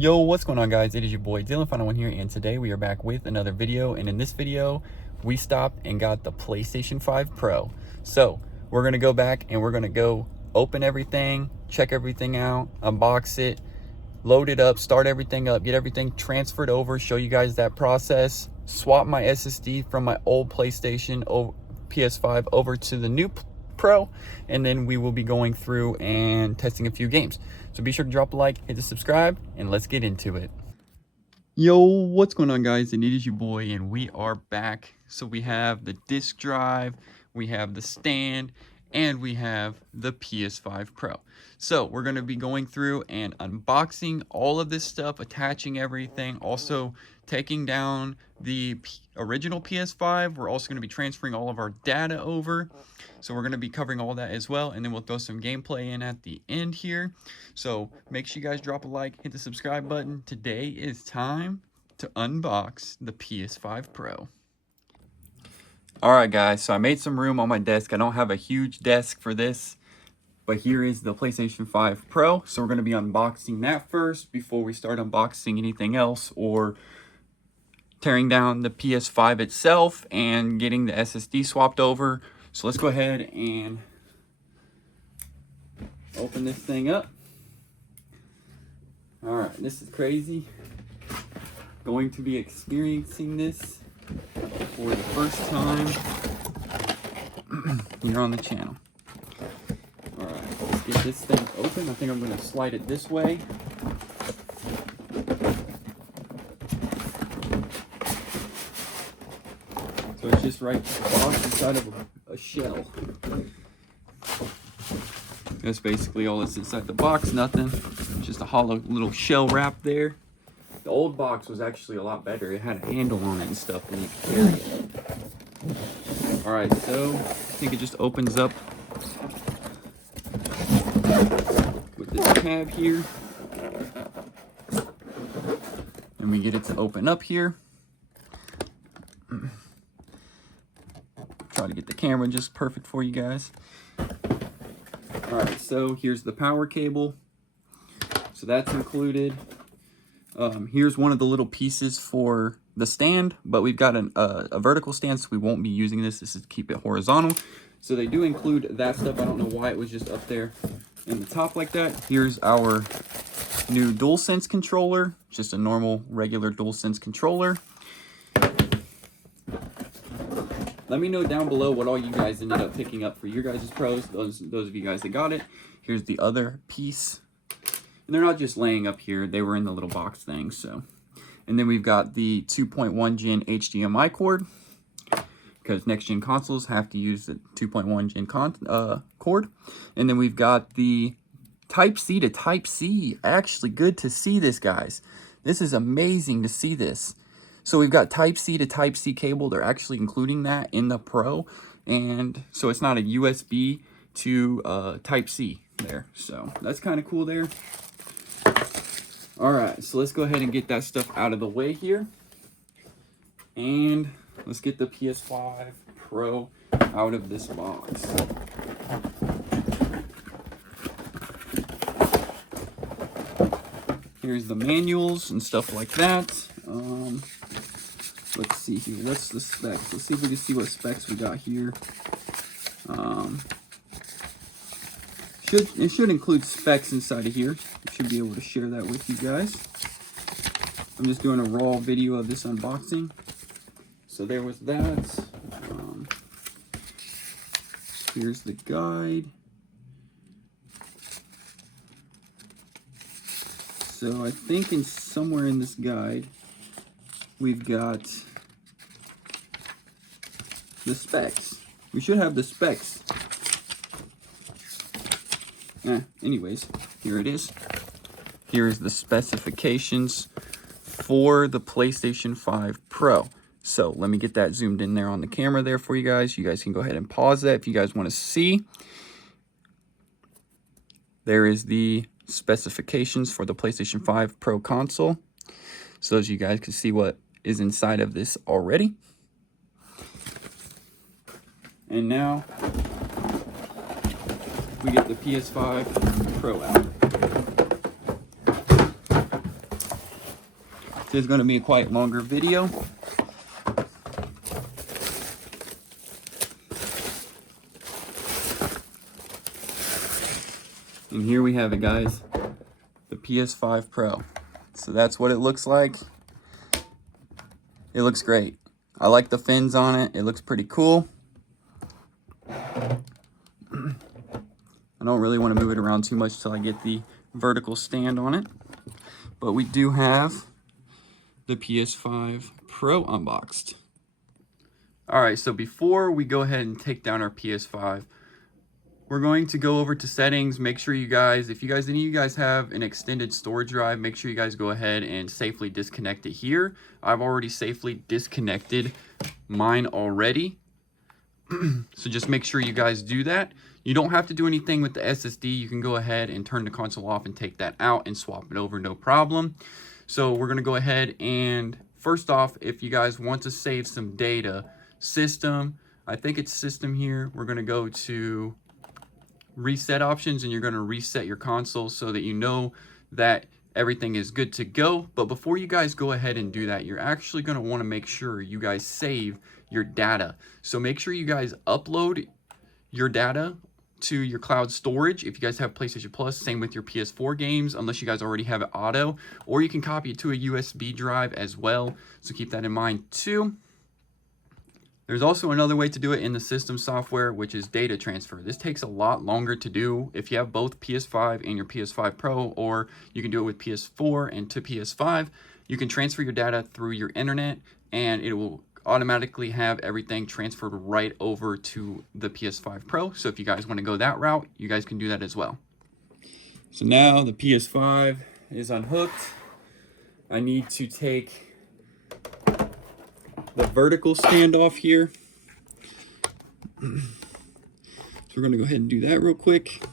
Yo, what's going on, guys? It is your boy Dylan, Final One here, and today we are back with another video. And in this video, we stopped and got the PlayStation 5 Pro. So we're gonna go back and we're gonna go open everything, check everything out, unbox it, load it up, start everything up, get everything transferred over, show you guys that process, swap my SSD from my old PlayStation PS5 over to the new Pro, and then we will be going through and testing a few games. So be sure to drop a like, hit the subscribe, and let's get into it. Yo, what's going on, guys? And it is your boy, and we are back. So we have the disc drive, we have the stand, and we have the PS5 Pro. So we're going to be going through and unboxing all of this stuff, attaching everything, also taking down the original PS5. We're also going to be transferring all of our data over. So we're going to be covering all that as well, and then we'll throw some gameplay in at the end here. So make sure you guys drop a like, hit the subscribe button. Today is time to unbox the PS5 Pro. Alright guys, so I made some room on my desk. I don't have a huge desk for this, but here is the PlayStation 5 Pro. So we're going to be unboxing that first before we start unboxing anything else or tearing down the PS5 itself and getting the SSD swapped over. So let's go ahead and open this thing up. All right, this is crazy. Going to be experiencing this for the first time here on the channel. All right, let's get this thing open. I think I'm going to slide it this way. So it's just right box inside of a shell. That's basically all that's inside the box, nothing. Just a hollow little shell wrap there. The old box was actually a lot better. It had a handle on it and stuff, and you could carry it. Alright, so I think it just opens up with this tab here. And we get it to open up here. Try to get the camera just perfect for you guys. Alright, so here's the power cable. So that's included. Here's one of the little pieces for the stand, but we've got a vertical stand, so we won't be using this. This is to keep it horizontal. So they do include that stuff. I don't know why it was just up there in the top like that. Here's our new DualSense controller, just a normal, regular DualSense controller. Let me know down below what all you guys ended up picking up for your guys' pros, those of you guys that got it. Here's the other piece. And they're not just laying up here, they were in the little box thing, so. And then we've got the 2.1 gen HDMI cord, because next gen consoles have to use the 2.1 gen cord. And then we've got the Type-C to Type-C. Actually, good to see this, guys. This is amazing to see this. So we've got Type-C to Type-C cable. They're actually including that in the Pro. And so it's not a USB to Type-C there. So that's kind of cool there. All right, so let's go ahead and get that stuff out of the way here. And let's get the PS5 Pro out of this box. Here's the manuals and stuff like that. Let's see here. What's the specs? Let's see if we can see what specs we got here. It should include specs inside of here. I should be able to share that with you guys. I'm just doing a raw video of this unboxing. So there was that. Here's the guide. So I think somewhere in this guide, we've got the specs. We should have the specs. Anyways, here it is. Here is the specifications for the PlayStation 5 Pro. So let me get that zoomed in there on the camera there for you guys. You guys can go ahead and pause that if you guys want to see. There is the specifications for the PlayStation 5 Pro console. So as you guys can see what is inside of this already. And now we get the PS5 Pro out. There's going to be a quite longer video. And here we have it, guys, the PS5 Pro. So that's what it looks like. It looks great. I like the fins on it. It looks pretty cool. I don't really want to move it around too much till I get the vertical stand on it. But we do have the PS5 Pro unboxed. All right, so before we go ahead and take down our PS5, we're going to go over to settings. Make sure you guys, if any of you guys have an extended storage drive, make sure you guys go ahead and safely disconnect it here. I've already safely disconnected mine already. So just make sure you guys do that. You don't have to do anything with the SSD. You can go ahead and turn the console off and take that out and swap it over, no problem. So we're gonna go ahead and first off, if you guys want to save some data, system, I think it's system here. We're gonna go to reset options and you're gonna reset your console so that you know that everything is good to go. But before you guys go ahead and do that, you're actually gonna wanna make sure you guys save your data. So make sure you guys upload your data to your cloud storage. If you guys have PlayStation Plus, same with your PS4 games, unless you guys already have it auto, or you can copy it to a USB drive as well. So keep that in mind too. There's also another way to do it in the system software, which is data transfer. This takes a lot longer to do if you have both PS5 and your PS5 Pro, or you can do it with PS4 and to PS5. You can transfer your data through your internet and it will automatically have everything transferred right over to the PS5 Pro. So if you guys want to go that route, you guys can do that as well. So now the PS5 is unhooked. I need to take the vertical stand off here. So we're going to go ahead and do that real quick.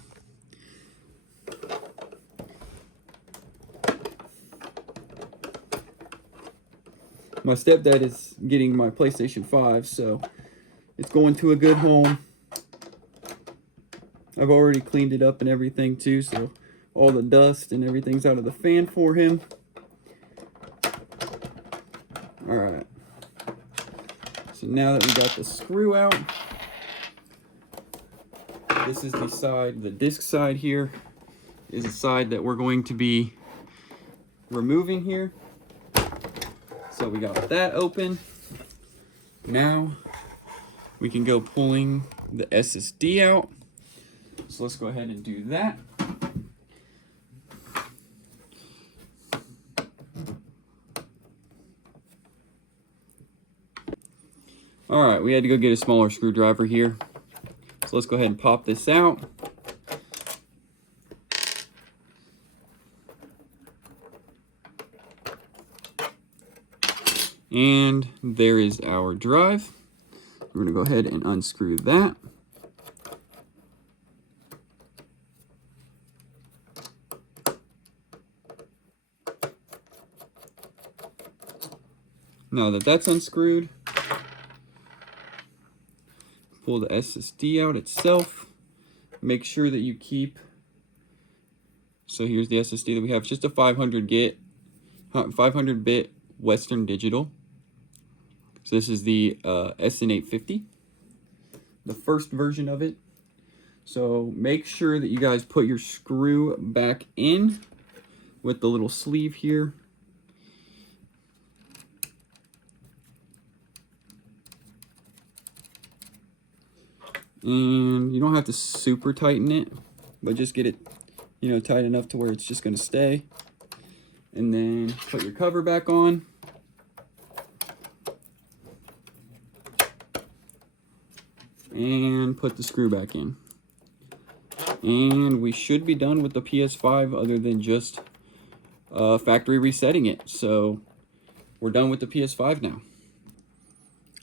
My stepdad is getting my PlayStation 5, so it's going to a good home. I've already cleaned it up and everything too, so all the dust and everything's out of the fan for him. Alright. So now that we got the screw out, this is the side, the disc side here is the side that we're going to be removing here. So we got that open. Now we can go pulling the SSD out. So let's go ahead and do that. All right, we had to go get a smaller screwdriver here. So let's go ahead and pop this out. And there is our drive. We're gonna go ahead and unscrew that. Now that that's unscrewed, pull the SSD out itself. Make sure that you keep, so here's the SSD that we have, it's just a 500-bit Western Digital. So this is the SN850, the first version of it. So make sure that you guys put your screw back in with the little sleeve here. And you don't have to super tighten it, but just get it, you know, tight enough to where it's just going to stay. And then put your cover back on. And put the screw back in. And we should be done with the PS5 other than just factory resetting it. So we're done with the PS5 now.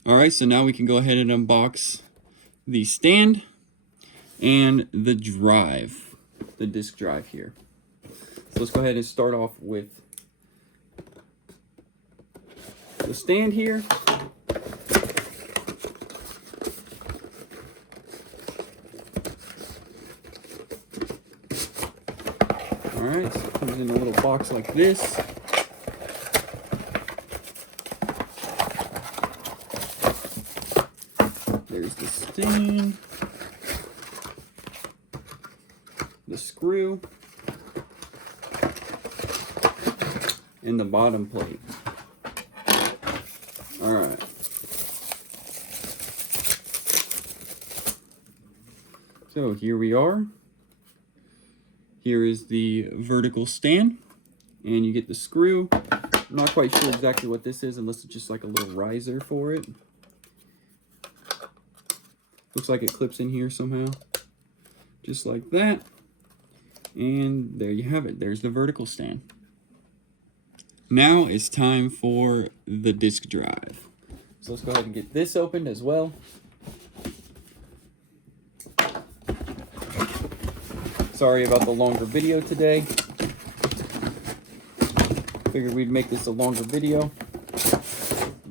Alright, so now we can go ahead and unbox the stand and the drive, the disk drive here. So let's go ahead and start off with the stand here. Alright, so it comes in a little box like this. in the screw and the bottom plate. All right. So here we are. Here is the vertical stand, and you get the screw. I'm not quite sure exactly what this is unless it's just like a little riser for it. Looks like it clips in here somehow, just like that. And there you have it. There's the vertical stand. Now it's time for the disk drive. So let's go ahead and get this opened as well. Sorry about the longer video today. Figured we'd make this a longer video.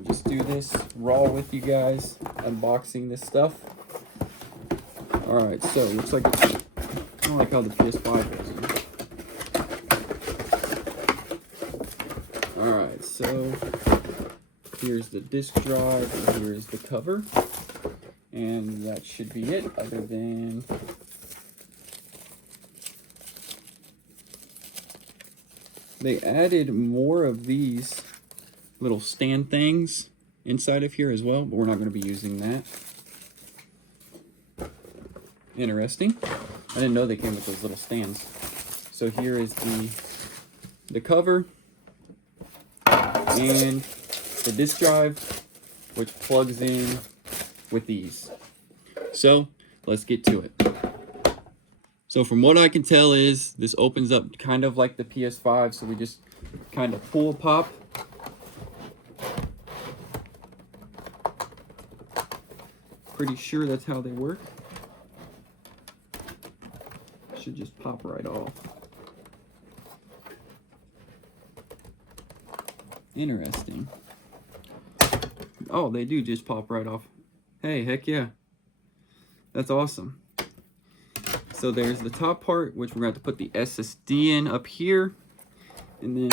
Just do this raw with you guys, unboxing this stuff. Alright, so it looks like it's kind of like how the PS5 is. Alright, so here's the disk drive, and here's the cover. And that should be it, other than they added more of these little stand things inside of here as well, but we're not going to be using that. Interesting. I didn't know they came with those little stands. So here is the cover and the disk drive, which plugs in with these. So let's get to it. So from what I can tell is this opens up kind of like the PS5, so we just kind of pull pop. Pretty sure that's how they work. Should just pop right off. Interesting. Oh, they do just pop right off. Hey, heck yeah. That's awesome. So there's the top part, which we're going to have to put the SSD in up here. And then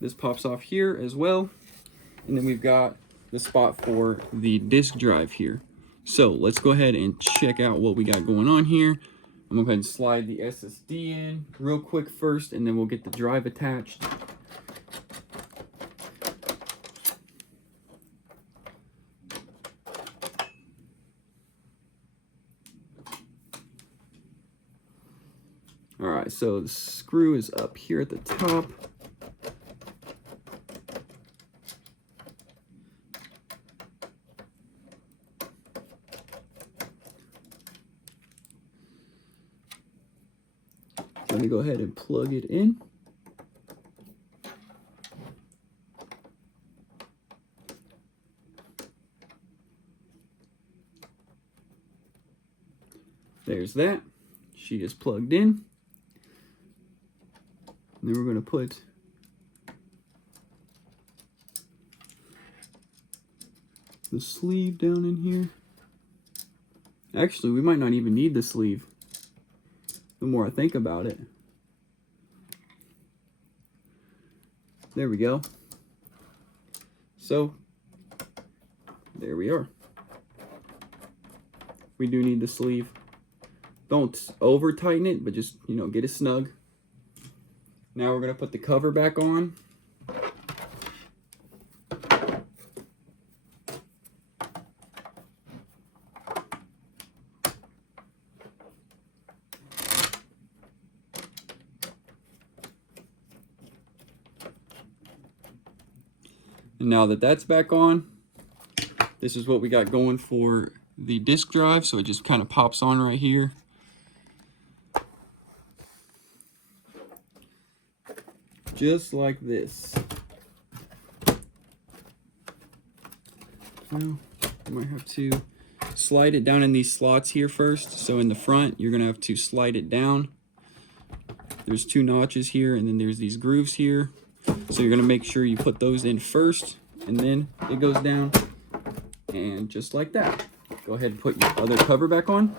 this pops off here as well. And then we've got the spot for the disk drive here. So let's go ahead and check out what we got going on here. I'm going to go ahead and slide the SSD in real quick first, and then we'll get the drive attached. Alright, so the screw is up here at the top. Let me go ahead and plug it in. There's that. She is plugged in. And then we're going to put the sleeve down in here. Actually, we might not even need the sleeve the more I think about it. There we go. So, there we are. We do need the sleeve. Don't over tighten it, but just, you know, get it snug. Now we're going to put the cover back on. And now that that's back on, this is what we got going for the disk drive. So it just kind of pops on right here. Just like this. Now, you might have to slide it down in these slots here first. So in the front, you're going to have to slide it down. There's two notches here, and then there's these grooves here. So you're going to make sure you put those in first, and then it goes down. And just like that. Go ahead and put your other cover back on.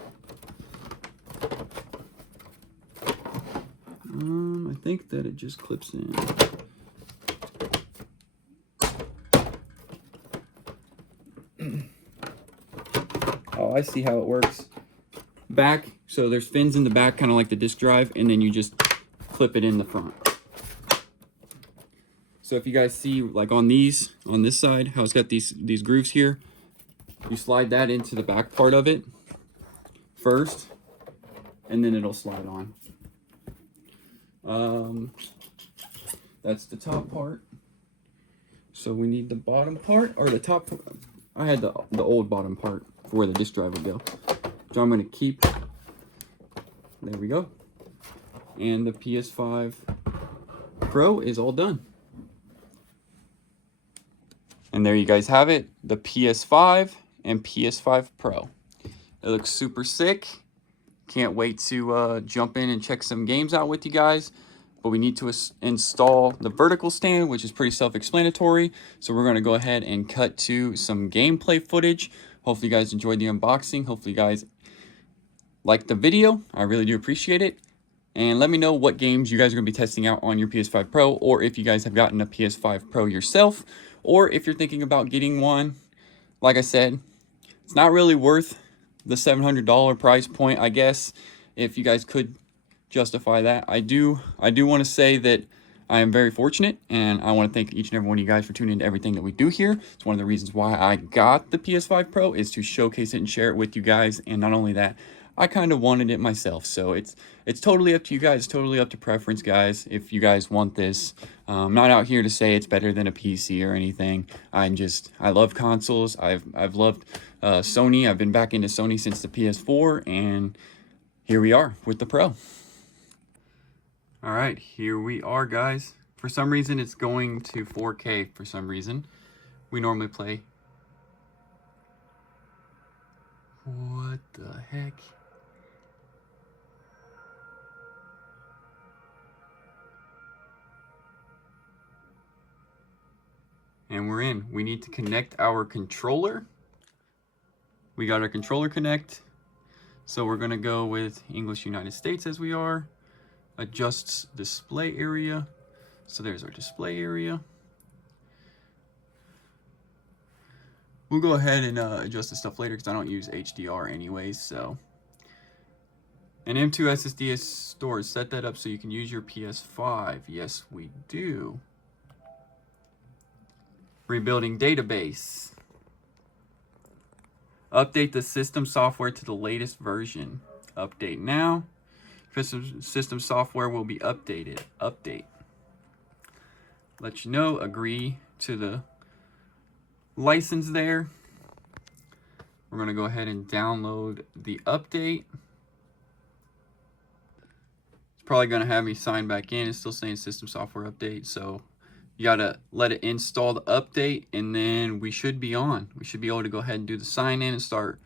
I think that it just clips in. Oh, I see how it works. Back, so there's fins in the back, kind of like the disk drive, and then you just clip it in the front. So if you guys see, like on this side, how it's got these grooves here, you slide that into the back part of it first, and then it'll slide on. That's the top part. So we need the bottom part, or the top. I had the old bottom part for where the disk drive would go. So I'm going to keep. There we go. And the PS5 Pro is all done. And there you guys have it, the PS5 and PS5 Pro. It looks super sick. Can't wait to jump in and check some games out with you guys. But we need to install the vertical stand, which is pretty self-explanatory. So we're going to go ahead and cut to some gameplay footage. Hopefully you guys enjoyed the unboxing. Hopefully you guys liked the video. I really do appreciate it. And let me know what games you guys are going to be testing out on your PS5 Pro, or if you guys have gotten a PS5 Pro yourself, or if you're thinking about getting one. Like I said, it's not really worth the $700 price point, I guess, if you guys could justify that. I do want to say that I am very fortunate, and I want to thank each and every one of you guys for tuning into everything that we do here. It's one of the reasons why I got the PS5 Pro, is to showcase it and share it with you guys. And not only that, I kind of wanted it myself. So it's totally up to you guys, totally up to preference, guys, if you guys want this. I'm not out here to say it's better than a PC or anything. I love consoles. I've loved Sony. I've been back into Sony since the PS4, and here we are with the Pro. All right, here we are, guys. For some reason, it's going to 4K for some reason. We normally play. What the heck? And we're in. We need to connect our controller. We got our controller connect. So we're gonna go with English United States as we are. Adjusts display area. So there's our display area. We'll go ahead and adjust the stuff later because I don't use HDR anyways, so. An M.2 SSD storage, set that up so you can use your PS5. Yes, we do. Rebuilding database. Update the system software to the latest version. Update now. System software will be updated. Update. Let you know. Agree to the license there. We're going to go ahead and download the update. It's probably going to have me sign back in. It's still saying system software update, so you got to let it install the update, and then we should be on. We should be able to go ahead and do the sign in and start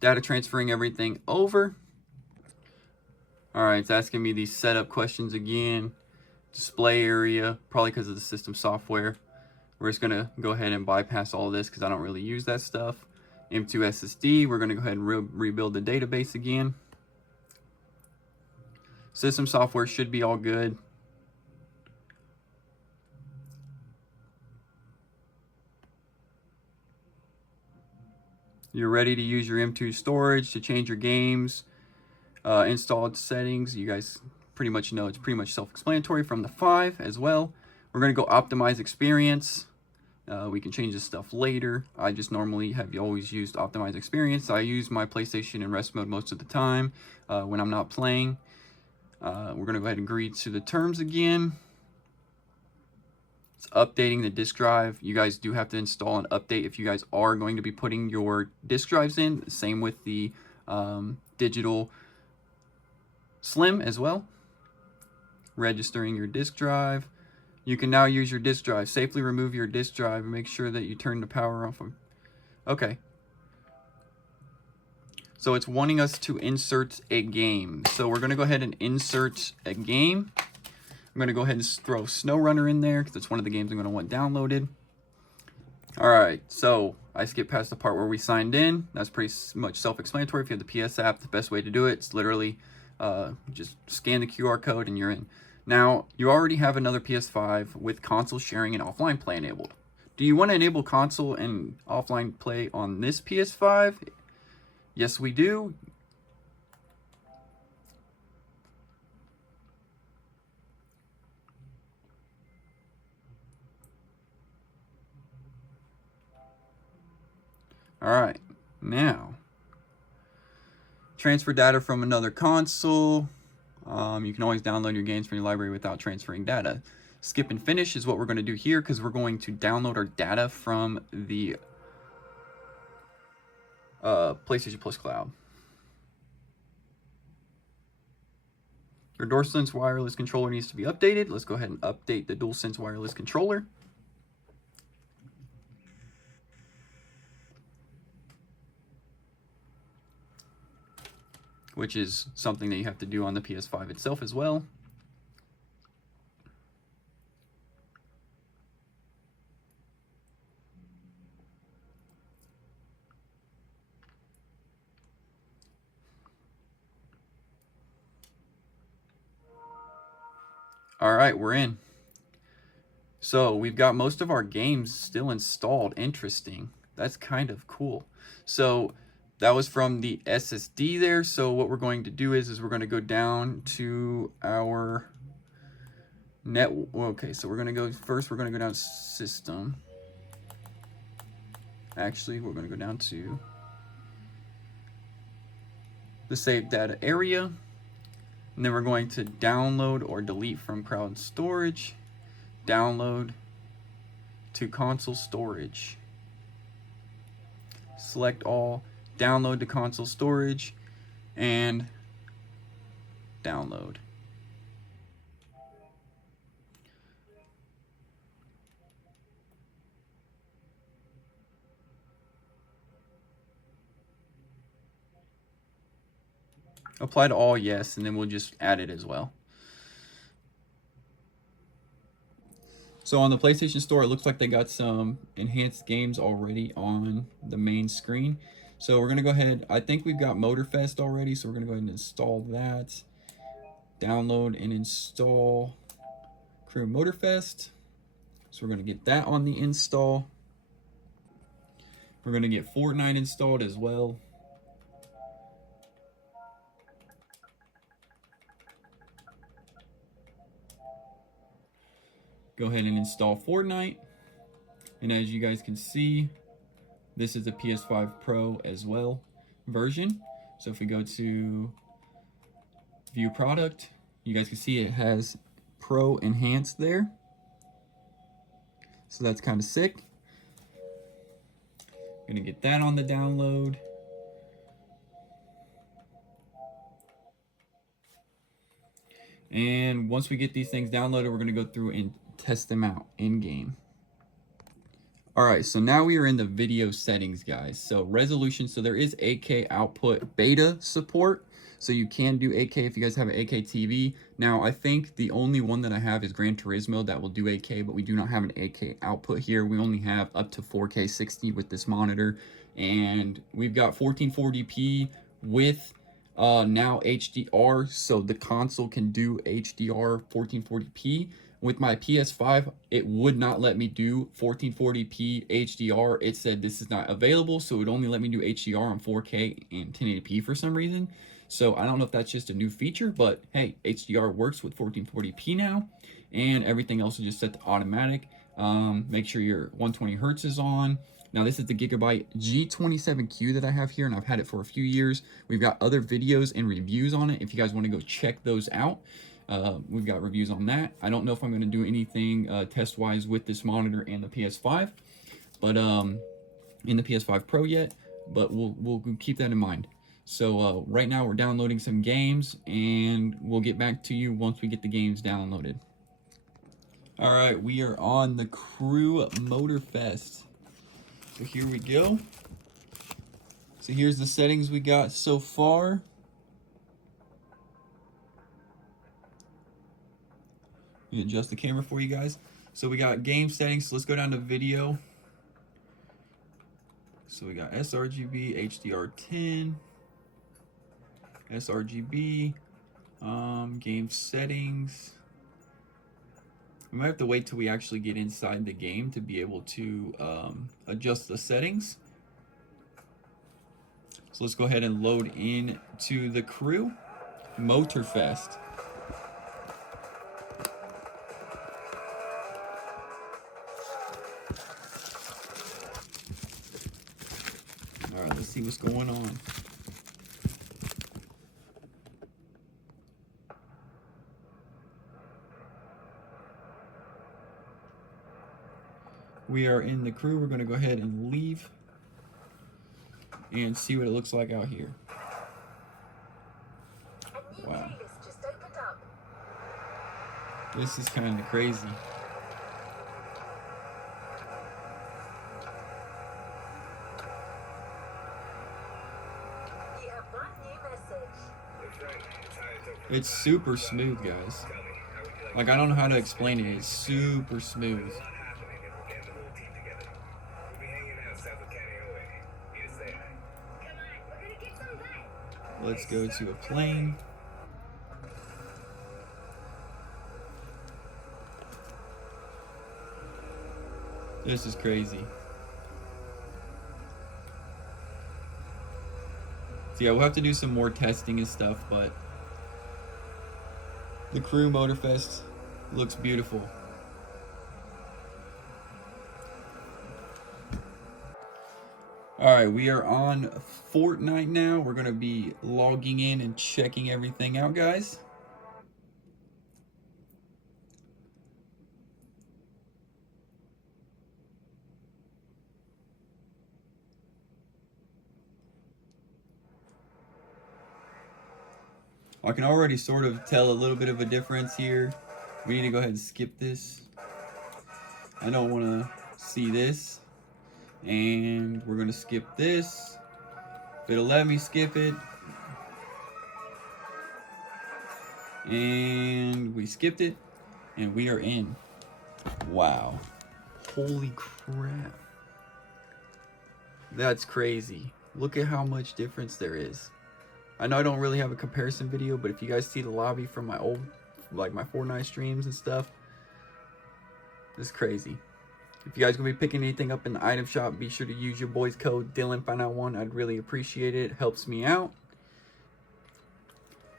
data transferring everything over. All right, it's asking me these setup questions again. Display area, probably because of the system software. We're just going to go ahead and bypass all of this because I don't really use that stuff. M.2 SSD, we're going to go ahead and rebuild the database again. System software should be all good. You're ready to use your M.2 storage to change your games, installed settings. You guys pretty much know it's pretty much self-explanatory from the 5 as well. We're going to go optimize experience. We can change this stuff later. I just normally have always used optimize experience. I use my PlayStation in rest mode most of the time when I'm not playing. We're going to go ahead and agree to the terms again. It's updating the disk drive. You guys do have to install an update if you guys are going to be putting your disk drives in. Same with the digital Slim as well. Registering your disk drive. You can now use your disk drive. Safely remove your disk drive and make sure that you turn the power off. Okay. So it's wanting us to insert a game. So we're going to go ahead and insert a game. I'm going to go ahead and throw SnowRunner in there because it's one of the games I'm going to want downloaded. All right, so I skipped past the part where we signed in. That's pretty much self-explanatory. If you have the PS app, the best way to do it is literally just scan the QR code and you're in. Now, you already have another PS5 with console sharing and offline play enabled. Do you want to enable console and offline play on this PS5? Yes, we do. All right, now transfer data from another console. You can always download your games from your library without transferring data. Skip and finish is what we're going to do here because we're going to download our data from the PlayStation Plus Cloud. Your DualSense wireless controller needs to be updated. Let's go ahead and update the DualSense wireless controller. Which is something that you have to do on the PS5 itself as well. All right, we're in. So we've got most of our games still installed. Interesting. That's kind of cool. So that was from the SSD there. So what we're going to do is we're going to go down to our net. Okay, so we're going to go first. We're going to go down to system. Actually, we're going to go down to the save data area. And then we're going to download or delete from cloud storage. Download to console storage. Select all, download to console storage, and download. Apply to all, yes, and then we'll just add it as well. So on the PlayStation Store, it looks like they got some enhanced games already on the main screen. So we're going to go ahead, I think we've got Motorfest already, so we're going to go ahead and install that. Download and install Crew Motorfest. So we're going to get that on the install. We're going to get Fortnite installed as well. Go ahead and install Fortnite. And as you guys can see, this is a PS5 Pro as well version. So if we go to view product, you guys can see it has Pro Enhanced there. So that's kind of sick. Gonna get that on the download. And once we get these things downloaded, we're gonna go through and test them out in game. All right, so now we are in the video settings, guys. So resolution, so there is 8K output beta support. So you can do 8K if you guys have an 8K TV. Now, I think the only one that I have is Gran Turismo that will do 8K, but we do not have an 8K output here. We only have up to 4K 60 with this monitor. And we've got 1440p with now HDR, so the console can do HDR 1440p. With my PS5, it would not let me do 1440p HDR. It said this is not available, so it would only let me do HDR on 4K and 1080p for some reason. So I don't know if that's just a new feature, but hey, HDR works with 1440p now, and everything else is just set to automatic. Make sure your 120 hertz is on. Now this is the Gigabyte G27Q that I have here, and I've had it for a few years. We've got other videos and reviews on it if you guys want to go check those out. We've got reviews on that. I don't know if I'm going to do anything test-wise with this monitor and the PS5, but in the PS5 Pro yet, but we'll keep that in mind. So right now we're downloading some games, and we'll get back to you once we get the games downloaded. All right, we are on the Crew Motorfest. So here we go. So here's the settings we got so far. Let me adjust the camera for you guys. So we got game settings. So let's go down to video. So we got sRGB, HDR10, sRGB, game settings. We might have to wait till we actually get inside the game to be able to adjust the settings. So let's go ahead and load in to the crew. Motorfest. All right, let's see what's going on. We are in the crew. We're going to go ahead and leave and see what it looks like out here. Wow. This is kind of crazy. It's super smooth, guys. Like, I don't know how to explain it. It's super smooth. Let's go to a plane. This is crazy. So yeah, we'll have to do some more testing and stuff, but the Crew Motorfest looks beautiful. Alright, we are on Fortnite now. We're going to be logging in and checking everything out, guys. I can already sort of tell a little bit of a difference here. We need to go ahead and skip this. I don't want to see this. And we're going to skip this. If it'll let me skip it. And we skipped it. And we are in. Wow. Holy crap. That's crazy. Look at how much difference there is. I know I don't really have a comparison video, but if you guys see the lobby from my old, like my Fortnite streams and stuff, this is crazy. If you guys gonna be picking anything up in the item shop, be sure to use your boy's code DylanFineOut1. I'd really appreciate it. It helps me out.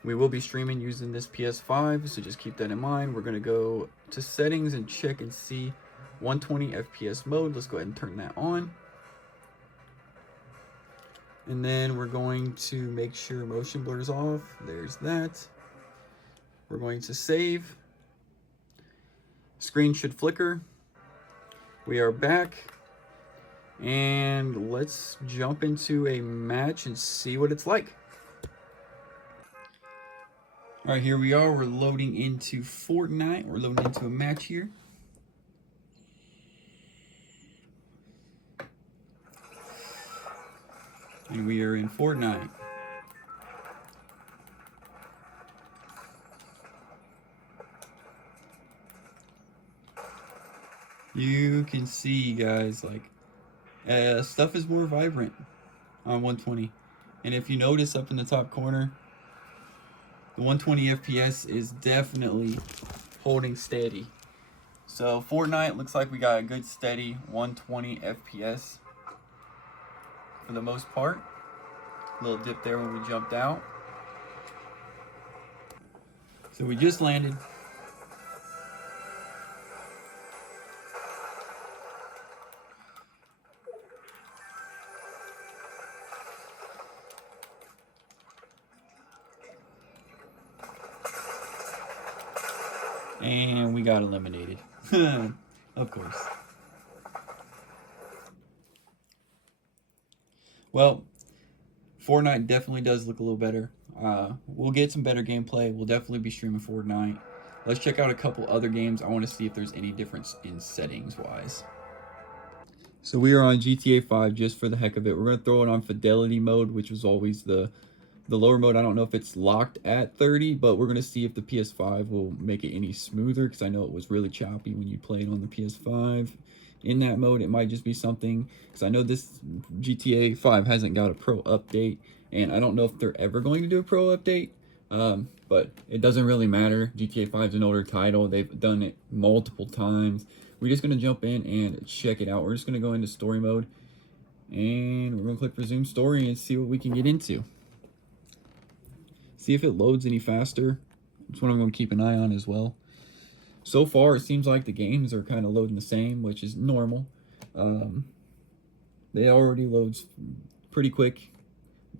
We will be streaming using this PS5, so just keep that in mind. We're gonna go to settings and check and see 120 FPS mode. Let's go ahead and turn that on. And then we're going to make sure motion blur is off. There's that. We're going to save. Screen should flicker. We are back. And let's jump into a match and see what it's like. All right, here we are. We're loading into Fortnite. We're loading into a match here. And we are in Fortnite. You can see, guys, like, stuff is more vibrant on 120. And if you notice up in the top corner, the 120 FPS is definitely holding steady. So Fortnite looks like we got a good steady 120 FPS. For the most part. A little dip there when we jumped out. So we just landed. And we got eliminated. Of course. Well, Fortnite definitely does look a little better. We'll get some better gameplay. We'll definitely be streaming Fortnite. Let's check out a couple other games. I want to see if there's any difference in settings-wise. So we are on GTA 5 just for the heck of it. We're going to throw it on fidelity mode, which was always the lower mode. I don't know if it's locked at 30, but we're going to see if the PS5 will make it any smoother, because I know it was really choppy when you played on the PS5. In that mode, it might just be something, because I know this GTA 5 hasn't got a pro update, and I don't know if they're ever going to do a pro update, but it doesn't really matter. GTA 5 is an older title. They've done it multiple times. We're just going to jump in and check it out. We're just going to go into story mode, And we're gonna click resume story and see what we can get into. See if it loads any faster. That's what I'm gonna keep an eye on as well. So far, it seems like the games are kind of loading the same, which is normal. They already loads pretty quick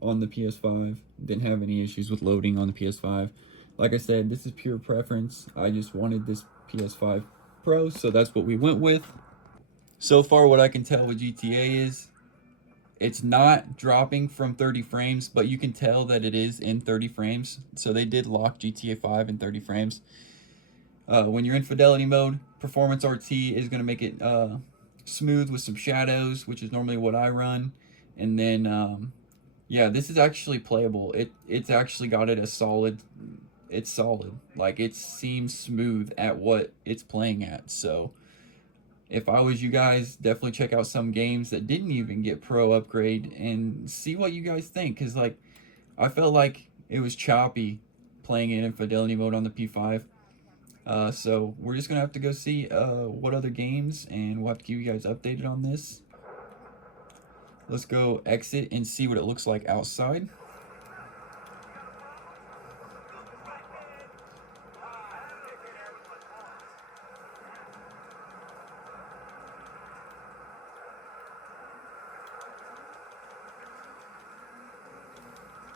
on the PS5. Didn't have any issues with loading on the PS5. Like I said, this is pure preference. I just wanted this PS5 Pro, so that's what we went with. So far, what I can tell with GTA is it's not dropping from 30 frames, but you can tell that it is in 30 frames. So they did lock GTA 5 in 30 frames. When you're in fidelity mode, performance RT is going to make it smooth with some shadows, which is normally what I run. And then, yeah, this is actually playable. It's actually got it as solid. It's solid. Like, it seems smooth at what it's playing at. So if I was you guys, definitely check out some games that didn't even get Pro upgrade and see what you guys think. Because, like, I felt like it was choppy playing it in fidelity mode on the P5. So we're just going to have to go see what other games, and we'll have to keep you guys updated on this. Let's go exit and see what it looks like outside.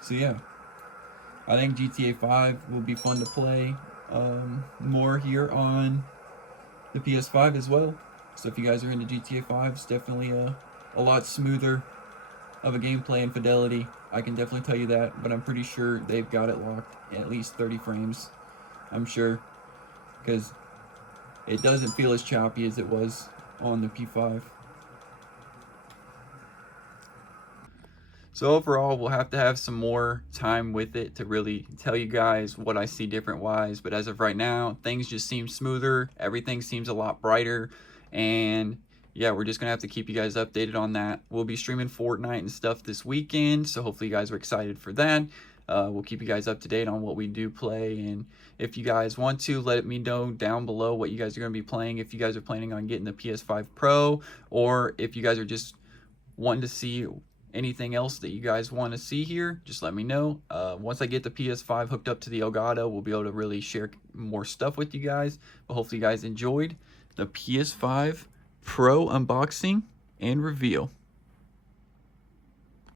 So yeah, I think GTA 5 will be fun to play more here on the PS5 as well. So if you guys are into GTA 5, it's definitely a lot smoother of a gameplay and fidelity. I can definitely tell you that, but I'm pretty sure they've got it locked at least 30 frames. I'm sure, because it doesn't feel as choppy as it was on the P5. So overall, we'll have to have some more time with it to really tell you guys what I see different wise. But as of right now, things just seem smoother. Everything seems a lot brighter. And yeah, we're just going to have to keep you guys updated on that. We'll be streaming Fortnite and stuff this weekend. So hopefully you guys are excited for that. We'll keep you guys up to date on what we do play. And if you guys want to, let me know down below what you guys are going to be playing. If you guys are planning on getting the PS5 Pro, or if you guys are just wanting to see anything else that you guys want to see here, just let me know. Once I get the PS5 hooked up to the Elgato, we'll be able to really share more stuff with you guys. But hopefully you guys enjoyed the PS5 Pro unboxing and reveal.